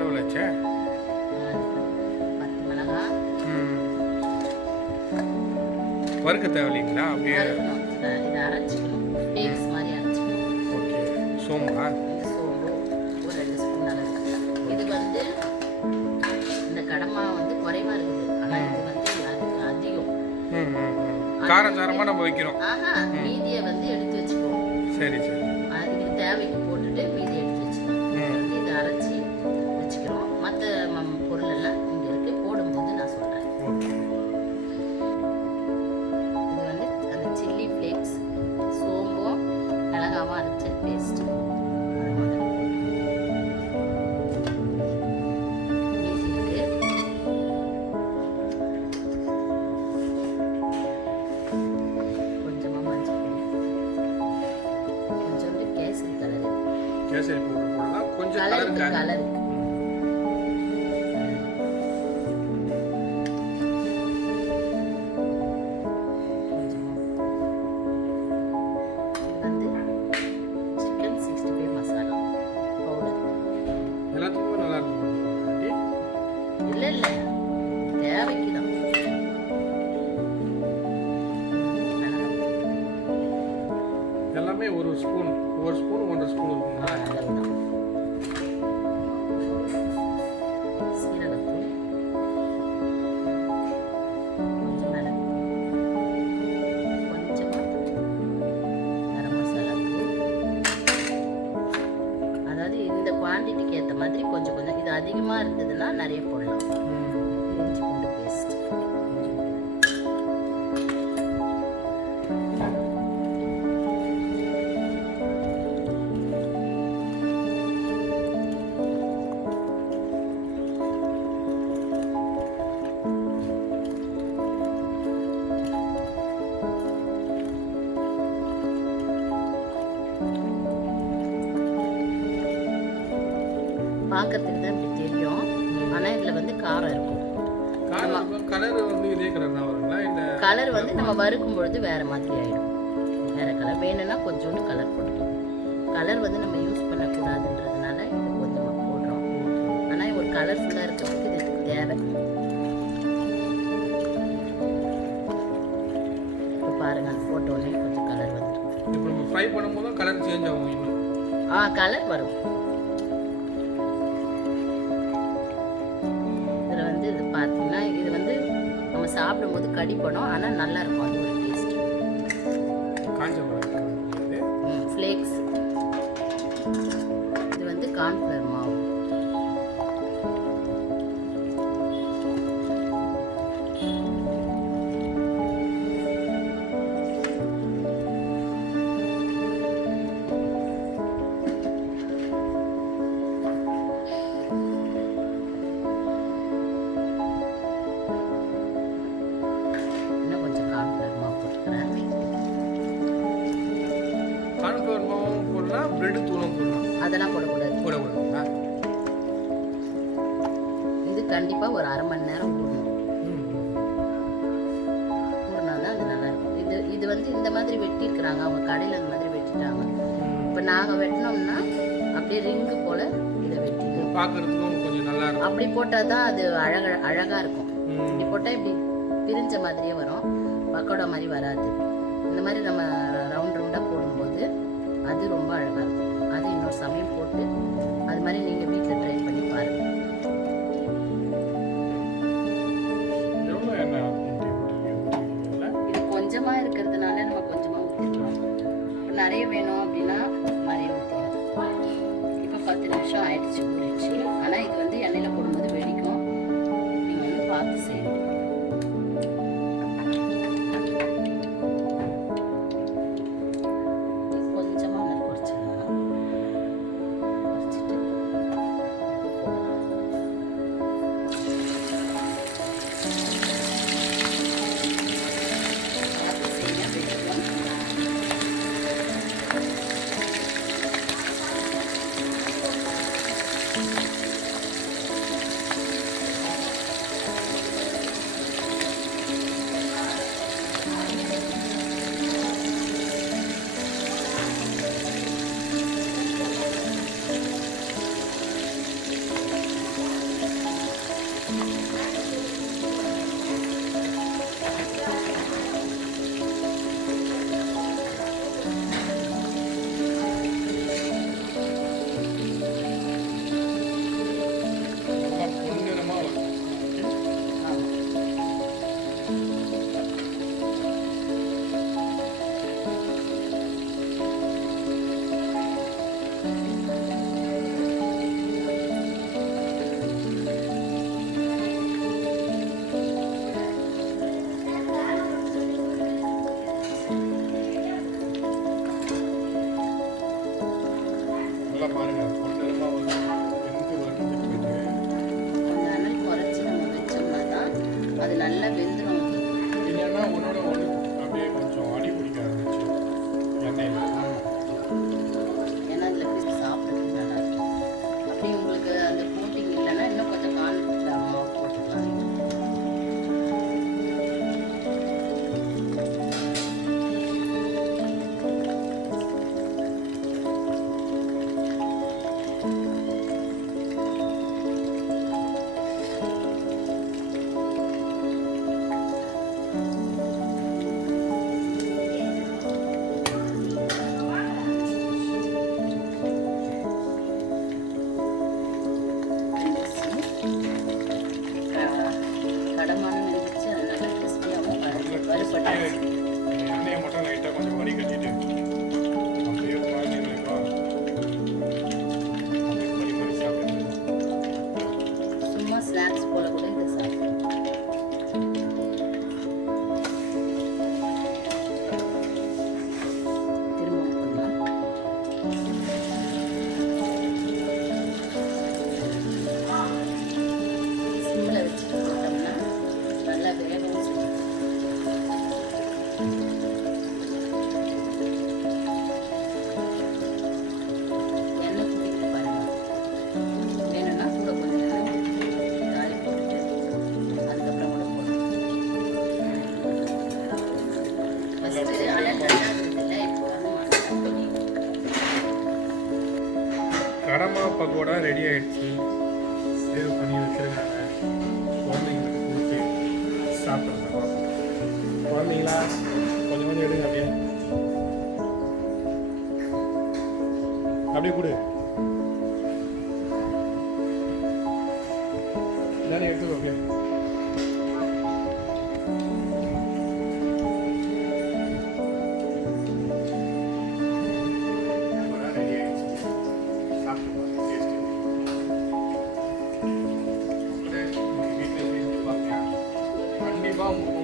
லெவலாச்சே. 10 மிளகா வறுக்க தேவையில்லைங்களா? அப்படியே இதை அரைச்சிக்கணும், பேஸ்ட் மாதிரி அரைச்சிக்கணும். ஓகே. சோம்பா சோம்பு ஒரு 2 ஸ்பூன் அளவுக்கு. இது வந்து இந்த கடமா வந்து குறைவா இருக்குது, ஆனால் இது வந்து அதுக்கு அதிகம். காரசாரமாக நம்ம வைக்கிறோம். மீதியை வந்து எடுத்து வச்சுக்குவோம். சரி சரி. இதுக்கு தேவைக்கு போட்டுட்டு மீதி எடுத்து வச்சுக்குவோம். வந்து இதை அரைச்சி வச்சுக்கிறோம். மற்ற பொருள் எல்லாம் இங்கே இருக்கு, போடும்போது நான் சொல்கிறேன். இது வந்து அந்த சில்லி ஃப்ளேக்ஸ், சோம்பும் மிளகாவும் அரைச்ச பேஸ்ட். கேசரி பவுடர் போடலாம், கொஞ்சம் கலருக்கு. வந்து சிக்கன் 65 மசாலா பவுடர். எல்லாத்துக்குமே நல்லா இருக்கும். இல்லை தேவைக்கு தான். எல்லாமே ஒரு ஸ்பூன், ஒவ்வொரு ஸ்பூன் 1.5 ஸ்பூன் இருக்குங்களா? சீரகத்தூள், கொஞ்சம் மிளகு, கொஞ்சமாக கரம் மசாலா தூள். அதாவது இந்த குவான்டிட்டிக்கு ஏற்ற மாதிரி கொஞ்சம் கொஞ்சம். இது அதிகமாக இருந்ததுன்னா நிறைய போடலாம். இஞ்சி பூண்டு பேஸ்ட், பார்க்கறதுக்கு தான் இப்படி தெரியும், ஆனால் இதில் வந்து காரம் இருக்கும். கலர் வந்து இதே கலர் தான் வருங்களா? இல்லை கலர் வந்து நம்ம வறுக்கும் பொழுது வேறு மாதிரி ஆகிடும். வேறு கலர் வேணும்னா கொஞ்சோண்டு கலர் போட்டுக்கலாம். கலர் வந்து நம்ம யூஸ் பண்ணக்கூடாதுன்றதுனால இது கொஞ்சமாக போடுறோம். ஆனால் ஒரு கலர்ஃபுல்லாக இருக்கிறதுக்கு இது தேவை. இப்போ பாருங்கள், போட்டோன்னே கொஞ்சம் கலர் வந்துடும். இப்போ நம்ம ஃப்ரை பண்ணும்போது கலர் சேஞ்ச் ஆகும் இன்னும். கலர் வரும். இதில் வந்து இது பார்த்தீங்கன்னா இது வந்து நம்ம சாப்பிடும்போது கடிப்படும், ஆனால் நல்லா இருக்கும். அது ஒரு டேஸ்ட். காஞ்ச மிளகாய் ஃப்ளேக்ஸ், இது வந்து கார்ன்ஃப்ளவர் மாவு. இன்னும் கொஞ்சம் கார்ன்ஃப்ளவர் மாவு போட்டுக்கிறேன். கார்ன்ஃப்ளவர் மாவும் போடலாம், பிரெட் தூளும் போடலாம். அதெல்லாம் போடக்கூடாதுங்களா? இது கண்டிப்பாக ஒரு அரை மணி நேரம் ஊறணும். ஊறினாதான் அது நல்லா இருக்கும். இது வந்து இந்த மாதிரி வெட்டியிருக்கிறாங்க, அவங்க கடையில் அந்த மாதிரி வெட்டிட்டாங்க. இப்போ நாங்கள் வெட்டினோம்னா அப்படியே ரிங்கு போல் இதை வெட்டிட்டு பார்க்கறதுக்கும் கொஞ்சம் நல்லா இருக்கும். அப்படி போட்டால் தான் அது அழகாக இருக்கும். இப்படி போட்டால் இப்படி பிரிஞ்ச மாதிரியே வரும், பக்கோடா மாதிரி வராது. இந்த மாதிரி நம்ம ரவுண்டாக போடும்போது அது ரொம்ப அழகாக இருக்கும். அது இன்னொரு சமயம் போட்டு அது மாதிரி நீங்கள் வீட்டில் ட்ரை பண்ணி பாருங்கள். இது கொஞ்சமாக இருக்கிறதுனால நம்ம கொஞ்சமாக ஊற்றிக்கலாம். இப்போ நிறைய வேணும் அப்படின்னா நிறைய ஊற்றிக்கலாம். இப்போ 10 நிமிஷம் ஆயிடுச்சு, ஊறிடுச்சு. ஆனால் இது வந்து எண்ணெயில் போடும்போது வெடிக்கும். நீங்கள் வந்து பார்த்து செய்யணும். நல்லா பாருங்க பொன்னரமாக வரும் வெந்து வறுத்துட்டு கொஞ்சம் அனல் குறைச்சி நம்ம வச்சோம்னா தான் அது நல்லா வெந்துடும். இல்லைன்னா உன்னோட ஒன்று அப்படியே கொஞ்சம் அடி பிடிக்க ஆரம்பிச்சு எண்ணெயில். ஏன்னா அதில் போய் சாப்பிட்றதுக்கு நல்லா இருக்கும். அப்படி உங்களுக்கு அந்த கோட்டிங் இல்லைன்னா இன்னும் கொஞ்சம் கான்ஃபிளவர் மாவு போட்டுக்கலாம். கடமானம் இருந்துச்சு, அது நல்லா கிறிஸ்பியாகவும் வறுபட்டாச்சு. எண்ணெயை மட்டும் லைட்டாக கொஞ்சம் வடி கட்டிட்டு அப்படியே குழந்தைங்களுக்கா அப்படியே மறி மறி சாப்பிடுங்க. சும்மா ஸ்நாக்ஸ் போல கூட இதை சாப்பிடுவோம். திரும்பவும் பண்ணலாம். சிம்மில் வச்சுட்டு போட்டோம்னா நல்லா வேகவும் செய்யும். எண்ணெய் குடிக்கிட்டு பாருங்க. வேணும்னா கூட கொஞ்சம் எண்ணெய் ஊத்தி காய் போட்டுட்டு அதுக்கப்புறம் கூட போடணும். ஃபஸ்ட்டு அனல் நல்லா இருந்ததில்ல, இப்போ வந்து மசாலா பொடி. கடமா பக்கோடா ரெடி ஆயிடுச்சு. சேவ் பண்ணி வச்சிருக்காங்க. குழந்தைங்களுக்கு கொடுத்து சாப்பிட்றாங்க. குழந்தைங்களா கொஞ்சம் கொஞ்சம் எடுங்க அப்படியே அப்படியே கொடு. எல்லாரும் எடுத்துக்கோ அப்படியே. ரெடி ஆயிடுச்சு. சாப்பிட்டு பாருங்க. டேஸ்ட் வீட்டில் செஞ்சு பாருங்க. கண்டிப்பாக உங்கள்